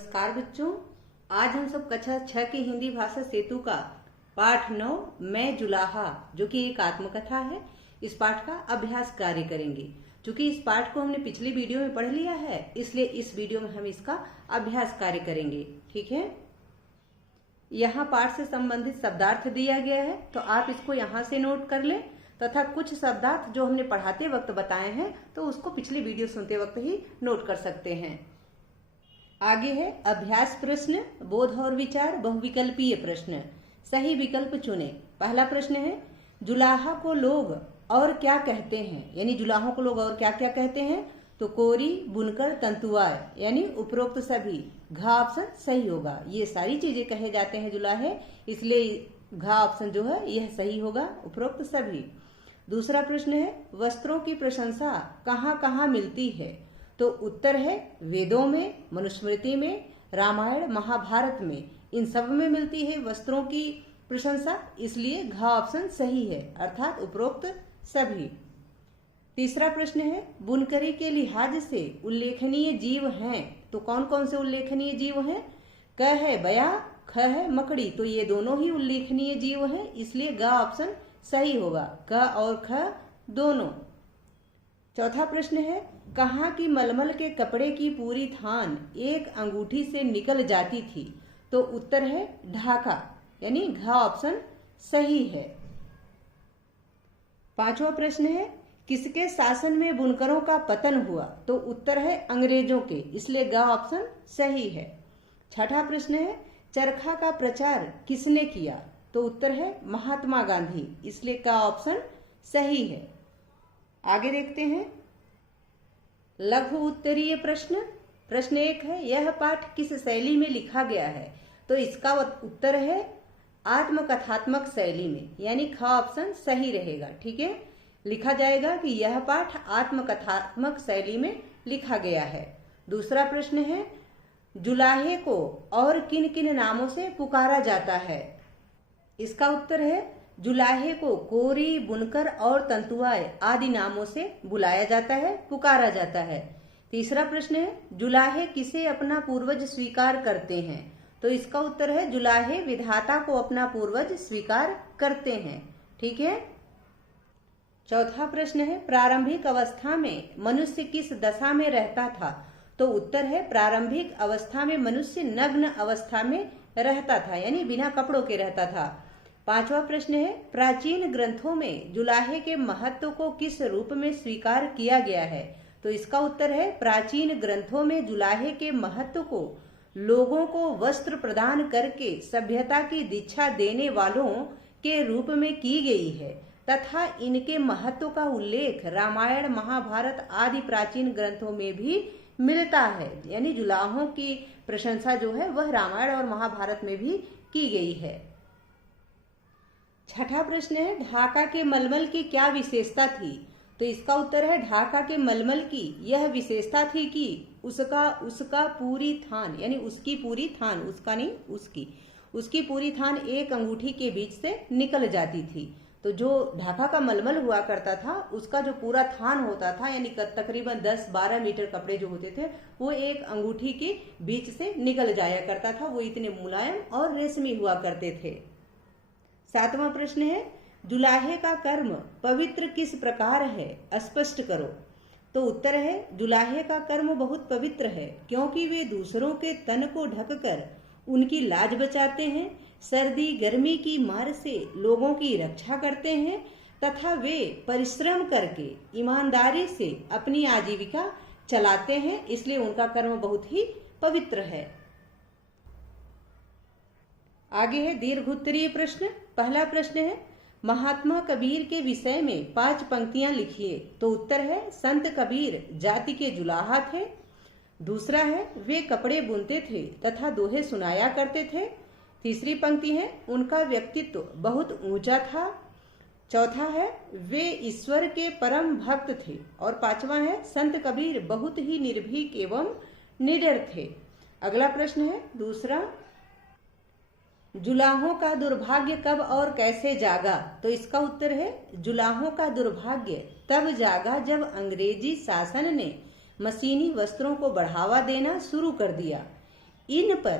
नमस्कार बच्चों, आज हम सब कक्षा 6 की हिंदी भाषा सेतु का पाठ 9 मैं जुलाहा जो कि एक आत्मकथा है, इस पाठ का अभ्यास कार्य करेंगे। क्योंकि इस पाठ को हमने पिछली वीडियो में पढ़ लिया है, इसलिए इस वीडियो में हम इसका अभ्यास कार्य करेंगे। ठीक है, यहाँ पाठ से संबंधित शब्दार्थ दिया गया है, तो आप इसको यहाँ से नोट कर लें तथा कुछ शब्दार्थ जो हमने पढ़ाते वक्त बताए हैं तो उसको पिछली वीडियो सुनते वक्त ही नोट कर सकते हैं। आगे है अभ्यास प्रश्न, बोध और विचार, बहुविकल्पीय प्रश्न। सही विकल्प चुने। पहला प्रश्न है जुलाहा को लोग और क्या कहते हैं, यानी जुलाहों को लोग और क्या क्या कहते हैं। तो कोरी, बुनकर, तंतुआर, यानी उपरोक्त सभी। घ ऑप्शन सही होगा। ये सारी चीजें कहे जाते हैं जुलाहे, इसलिए घ ऑप्शन जो है यह सही होगा, उपरोक्त सभी। दूसरा प्रश्न है वस्त्रों की प्रशंसा कहाँ कहाँ मिलती है। तो उत्तर है वेदों में, मनुस्मृति में, रामायण महाभारत में, इन सब में मिलती है वस्त्रों की प्रशंसा, इसलिए घ ऑप्शन सही है, अर्थात उपरोक्त सभी। तीसरा प्रश्न है बुनकरी के लिहाज से उल्लेखनीय जीव हैं। तो कौन कौन से उल्लेखनीय जीव हैं। क है बया, ख है मकड़ी, तो ये दोनों ही उल्लेखनीय जीव हैं, इसलिए ग ऑप्शन सही होगा, क और ख दोनों। चौथा प्रश्न है कहाँ की मलमल के कपड़े की पूरी थान एक अंगूठी से निकल जाती थी। तो उत्तर है ढाका, यानी घ ऑप्शन सही है। पांचवा प्रश्न है किसके शासन में बुनकरों का पतन हुआ। तो उत्तर है अंग्रेजों के, इसलिए ग ऑप्शन सही है। छठा प्रश्न है चरखा का प्रचार किसने किया। तो उत्तर है महात्मा गांधी, इसलिए क ऑप्शन सही है। आगे देखते हैं लघु उत्तरीय प्रश्न। प्रश्न 1 है यह पाठ किस शैली में लिखा गया है। तो इसका उत्तर है आत्मकथात्मक शैली में, यानी ख ऑप्शन सही रहेगा। ठीक है, लिखा जाएगा कि यह पाठ आत्मकथात्मक शैली में लिखा गया है। दूसरा प्रश्न है जुलाहे को और किन किन नामों से पुकारा जाता है। इसका उत्तर है जुलाहे को कोरी, बुनकर और तंतुआए आदि नामों से बुलाया जाता है, पुकारा जाता है। तीसरा प्रश्न है जुलाहे किसे अपना पूर्वज स्वीकार करते हैं। तो इसका उत्तर है जुलाहे विधाता को अपना पूर्वज स्वीकार करते हैं। ठीक है। चौथा प्रश्न है प्रारंभिक अवस्था में मनुष्य किस दशा में रहता था। तो उत्तर है प्रारंभिक अवस्था में मनुष्य नग्न अवस्था में रहता था, यानी बिना कपड़ों के रहता था। पांचवा प्रश्न है प्राचीन ग्रंथों में जुलाहे के महत्व को किस रूप में स्वीकार किया गया है। तो इसका उत्तर है प्राचीन ग्रंथों में जुलाहे के महत्व को लोगों को वस्त्र प्रदान करके सभ्यता की दीक्षा देने वालों के रूप में की गई है तथा इनके महत्व का उल्लेख रामायण महाभारत आदि प्राचीन ग्रंथों में भी मिलता है, यानी जुलाहों की प्रशंसा जो है वह रामायण और महाभारत में भी की गई है। छठा प्रश्न है ढाका के मलमल की क्या विशेषता थी। तो इसका उत्तर है ढाका के मलमल की यह विशेषता थी कि उसका पूरी थान, यानी उसकी पूरी थान, उसका नहीं उसकी पूरी थान एक अंगूठी के बीच से निकल जाती थी। तो जो ढाका का मलमल हुआ करता था उसका जो पूरा थान होता था, यानी तकरीबन 10-12 मीटर कपड़े जो होते थे वो एक अंगूठी के बीच से निकल जाया करता था। वो इतने मुलायम और रेशमी हुआ करते थे। सातवां प्रश्न है जुलाहे का कर्म पवित्र किस प्रकार है, स्पष्ट करो। तो उत्तर है जुलाहे का कर्म बहुत पवित्र है क्योंकि वे दूसरों के तन को ढककर उनकी लाज बचाते हैं, सर्दी गर्मी की मार से लोगों की रक्षा करते हैं तथा वे परिश्रम करके ईमानदारी से अपनी आजीविका चलाते हैं, इसलिए उनका कर्म बहुत ही पवित्र है। आगे है दीर्घोत्तरीय प्रश्न। पहला प्रश्न है महात्मा कबीर के विषय में 5 पंक्तियां लिखिए। तो उत्तर है संत कबीर जाति के जुलाहा थे। दूसरा है वे कपड़े बुनते थे तथा दोहे सुनाया करते थे। तीसरी पंक्ति है उनका व्यक्तित्व बहुत ऊंचा था। चौथा है वे ईश्वर के परम भक्त थे। और पांचवा है संत कबीर बहुत ही निर्भीक एवं निडर थे। अगला प्रश्न है दूसरा जुलाहों का दुर्भाग्य कब और कैसे जागा। तो इसका उत्तर है जुलाहों का दुर्भाग्य तब जागा जब अंग्रेजी शासन ने मशीनी वस्त्रों को बढ़ावा देना शुरू कर दिया। इन पर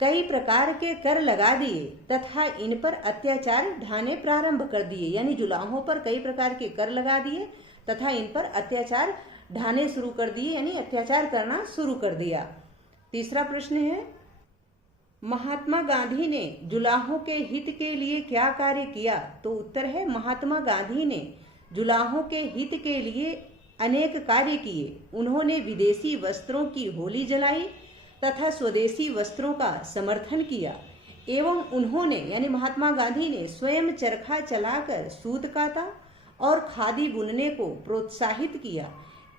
कई प्रकार के कर लगा दिए तथा इन पर अत्याचार ढाने प्रारंभ कर दिए, यानी जुलाहों पर कई प्रकार के कर लगा दिए तथा इन पर अत्याचार ढाने शुरू कर दिए, यानी अत्याचार करना शुरू कर दिया। तीसरा प्रश्न है, महात्मा गांधी ने जुलाहों के हित के लिए क्या कार्य किया? तो उत्तर है, महात्मा गांधी ने जुलाहों के हित के लिए अनेक कार्य किए। उन्होंने विदेशी वस्त्रों की होली जलाई तथा स्वदेशी वस्त्रों का समर्थन किया एवं उन्होंने यानी महात्मा गांधी ने स्वयं चरखा चलाकर सूत काता और खादी बुनने को प्रोत्साहित किया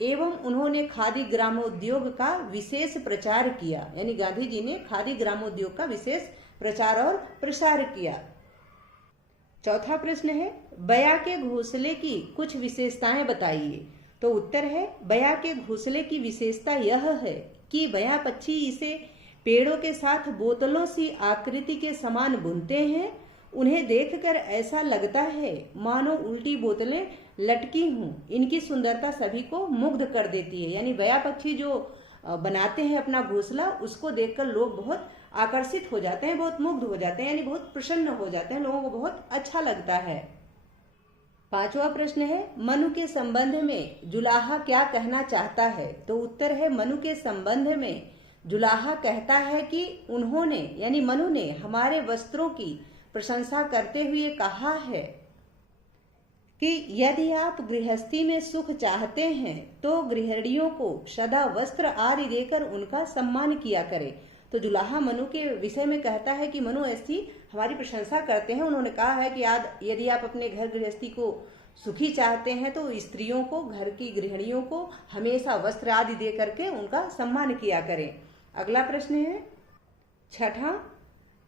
एवं उन्होंने खादी ग्रामोद्योग का विशेष प्रचार किया, यानी गांधी जी ने खादी ग्रामोद्योग का विशेष प्रचार और प्रसार किया। चौथा प्रश्न है, बया के घोंसले की कुछ विशेषताएं बताइए। तो उत्तर है, बया के घोंसले की विशेषता यह है कि बया पक्षी इसे पेड़ों के साथ बोतलों सी आकृति के समान बुनते हैं। उन्हें देखकर ऐसा लगता है मानो उल्टी बोतलें लटकी हों। इनकी सुंदरता सभी को मुग्ध कर देती है, यानी बया पक्षी जो बनाते हैं अपना घोंसला, उसको देखकर लोग बहुत आकर्षित हो जाते हैं, बहुत मुग्ध हो जाते हैं, यानी बहुत प्रसन्न हो जाते हैं, लोगों को बहुत अच्छा लगता है। पांचवा प्रश्न है, मनु के संबंध में जुलाहा क्या कहना चाहता है? तो उत्तर है, मनु के संबंध में जुलाहा कहता है कि उन्होंने यानी मनु ने हमारे वस्त्रों की प्रशंसा करते हुए कहा है कि यदि आप गृहस्थी में सुख चाहते हैं तो गृहिणियों को सदा वस्त्र आदि देकर उनका सम्मान किया करें। तो जुलाहा मनु के विषय में कहता है कि मनु ऐसी हमारी प्रशंसा करते हैं। उन्होंने कहा है कि यदि आप अपने घर गृहस्थी को सुखी चाहते हैं तो स्त्रियों को, घर की गृहिणियों को हमेशा वस्त्र आदि दे करके उनका सम्मान किया करें। अगला प्रश्न है छठा,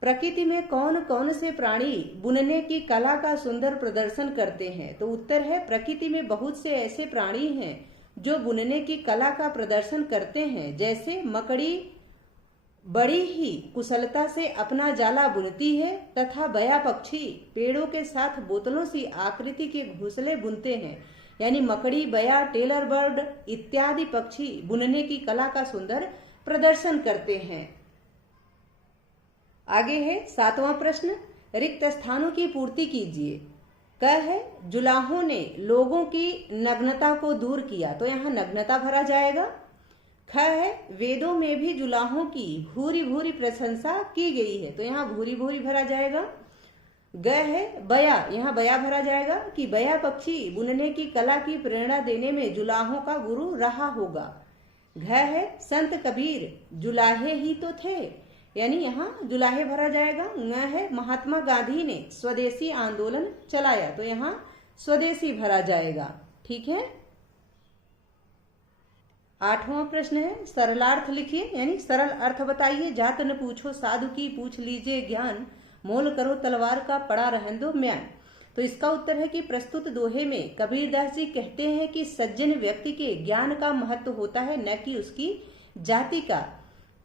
प्रकृति में कौन कौन से प्राणी बुनने की कला का सुंदर प्रदर्शन करते हैं? तो उत्तर है, प्रकृति में बहुत से ऐसे प्राणी हैं जो बुनने की कला का प्रदर्शन करते हैं। जैसे मकड़ी बड़ी ही कुशलता से अपना जाला बुनती है तथा बया पक्षी पेड़ों के साथ बोतलों सी आकृति के घोंसले बुनते हैं। यानी मकड़ी, बया, टेलर बर्ड इत्यादि पक्षी बुनने की कला का सुंदर प्रदर्शन करते हैं। आगे है सातवां प्रश्न, रिक्त स्थानों की पूर्ति कीजिए। क है, जुलाहों ने लोगों की नग्नता को दूर किया। तो यहाँ नग्नता भरा जाएगा। ख है, वेदों में भी जुलाहों की भूरी भूरी प्रशंसा की गई है। तो यहाँ भूरी भूरी भरा जाएगा। ग है, बया, यहाँ बया भरा जाएगा कि बया पक्षी बुनने की कला की प्रेरणा देने में जुलाहों का गुरु रहा होगा। घ है, संत कबीर जुलाहे ही तो थे, यानी यहाँ जुलाहे भरा जाएगा। ङ है, महात्मा गांधी ने स्वदेशी आंदोलन चलाया। तो यहाँ स्वदेशी भरा जाएगा। ठीक है। आठवां प्रश्न है, सरलार्थ लिखिए, यानी सरल अर्थ बताइए। जात न पूछो साधु की, पूछ लीजिए ज्ञान, मोल करो तलवार का, पड़ा रहन दो म्यान। तो इसका उत्तर है कि प्रस्तुत दोहे में कबीरदास जी कहते हैं कि सज्जन व्यक्ति के ज्ञान का महत्व होता है, न कि उसकी जाति का।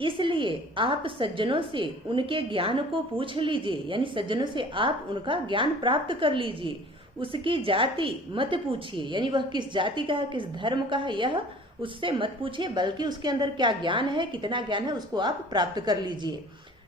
इसलिए आप सज्जनों से उनके ज्ञान को पूछ लीजिए, यानी सज्जनों से आप उनका ज्ञान प्राप्त कर लीजिए। उसकी जाति मत पूछिए, यानी वह किस जाति का है, किस धर्म का है, यह उससे मत पूछिए, बल्कि उसके अंदर क्या ज्ञान है, कितना ज्ञान है, उसको आप प्राप्त कर लीजिए।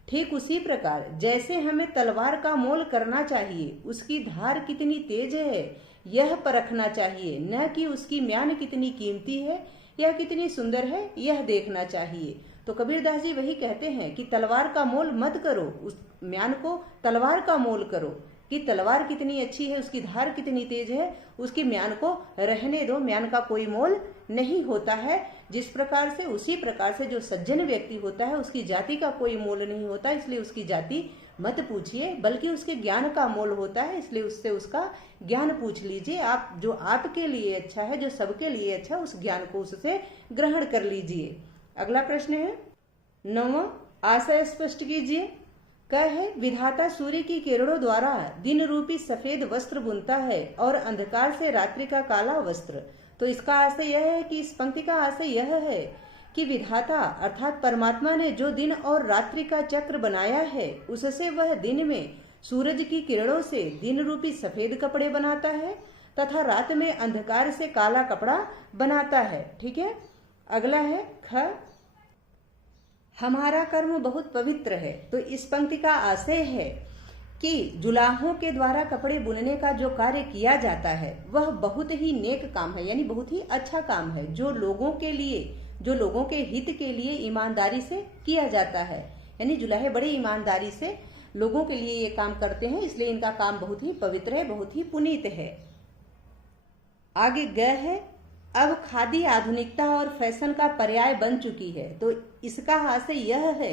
ठीक उसी प्रकार जैसे हमें तलवार का मोल करना चाहिए, उसकी धार कितनी तेज है यह परखना चाहिए, न कि उसकी म्यान कितनी कीमती है या कितनी सुंदर है यह देखना चाहिए। तो कबीरदास जी वही कहते हैं कि तलवार का मोल मत करो, उस म्यान को तलवार का मोल करो कि तलवार कितनी अच्छी है, उसकी धार कितनी तेज है, उसकी म्यान को रहने दो, म्यान का कोई मोल नहीं होता है। जिस प्रकार से उसी प्रकार से जो सज्जन व्यक्ति होता है उसकी जाति का कोई मोल नहीं होता, इसलिए उसकी जाति मत पूछिए, बल्कि उसके ज्ञान का मोल होता है, इसलिए उससे उसका ज्ञान पूछ लीजिए। आप जो आपके लिए अच्छा है, जो सबके लिए अच्छा है, उस ज्ञान को उससे ग्रहण कर लीजिए। अगला प्रश्न है 9वां, आशय स्पष्ट कीजिए। क है, विधाता सूर्य की किरणों द्वारा दिन रूपी सफेद वस्त्र बुनता है और अंधकार से रात्रि का काला वस्त्र। तो इसका आशय यह है कि इस पंक्ति का आशय यह है कि विधाता अर्थात परमात्मा ने जो दिन और रात्रि का चक्र बनाया है, उससे वह दिन में सूरज की किरणों से दिन रूपी सफेद कपड़े बनाता है तथा रात में अंधकार से काला कपड़ा बनाता है। ठीक है। अगला है ख, हमारा कर्म बहुत पवित्र है। तो इस पंक्ति का आशय है कि जुलाहों के द्वारा कपड़े बुनने का जो कार्य किया जाता है वह बहुत ही नेक काम है, यानी बहुत ही अच्छा काम है, जो लोगों के हित के लिए ईमानदारी से किया जाता है। यानी जुलाहे बड़े ईमानदारी से लोगों के लिए ये काम करते हैं, इसलिए इनका काम बहुत ही पवित्र है, बहुत ही पुनीत है। आगे ग है, अब खादी आधुनिकता और फैशन का पर्याय बन चुकी है। तो इसका आशय यह है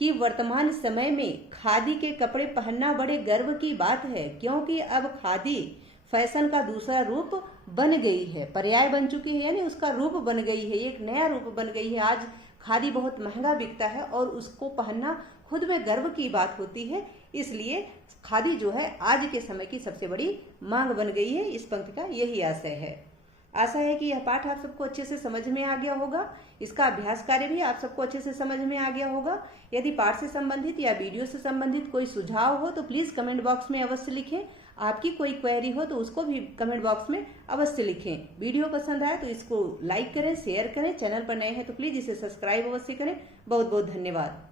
कि वर्तमान समय में खादी के कपड़े पहनना बड़े गर्व की बात है, क्योंकि अब खादी फैशन का दूसरा रूप बन गई है, पर्याय बन चुकी है, यानी उसका रूप बन गई है, एक नया रूप बन गई है। आज खादी बहुत महंगा बिकता है और उसको पहनना खुद में गर्व की बात होती है, इसलिए खादी जो है आज के समय की सबसे बड़ी मांग बन गई है। इस पंक्ति का यही आशय है। आशा है कि यह पाठ आप सबको अच्छे से समझ में आ गया होगा, इसका अभ्यास कार्य भी आप सबको अच्छे से समझ में आ गया होगा। यदि पाठ से संबंधित या वीडियो से संबंधित कोई सुझाव हो तो प्लीज कमेंट बॉक्स में अवश्य लिखें। आपकी कोई क्वेरी हो तो उसको भी कमेंट बॉक्स में अवश्य लिखें। वीडियो पसंद आए तो इसको लाइक करें, शेयर करें। चैनल पर नए हैं तो प्लीज इसे सब्सक्राइब अवश्य करें। बहुत बहुत धन्यवाद।